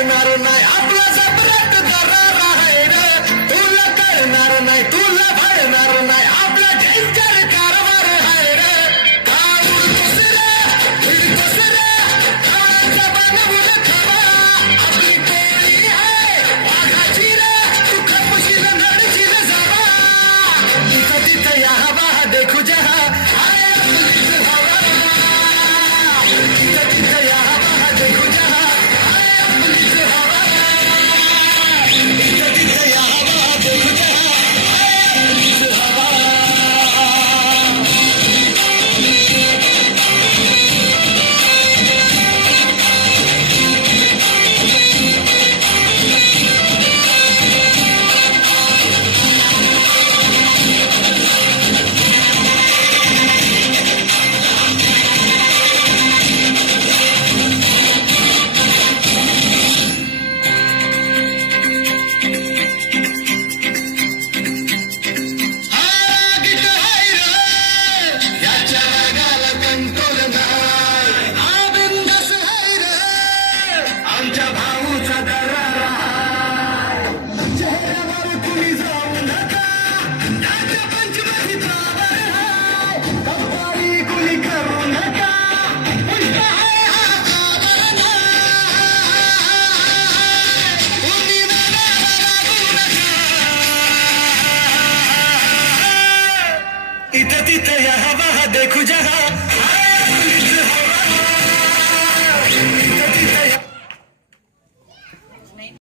कळणार नाही आपला जबरत दरार आहे रे तुला कळणार नाही तुला भरणार नाही आपला डेंजर कारभार आहे रे काय उडतोस रे उडतोस रे काळाचा बनवून खवा आपली टोळी आहे वाघाची रे तू खपशील नडशील जावा इथं तिथं या हवा देखू जहा आहे आपलीच हवा इथं तिथं या हवा देखू जहा आहे आपलीच हवा इथं तिथं या हवा देखू जहा आहे आपलीच हवा आमच्या भाऊचा दरारा चेहऱ्यावर कुणी जाऊ नका नाट्य पंचमतीचा बरं कपारी कुणी करू नका पुष्प आहे हा कावरला कुणी लागू नका इथं तिथं या हवा देखू जहा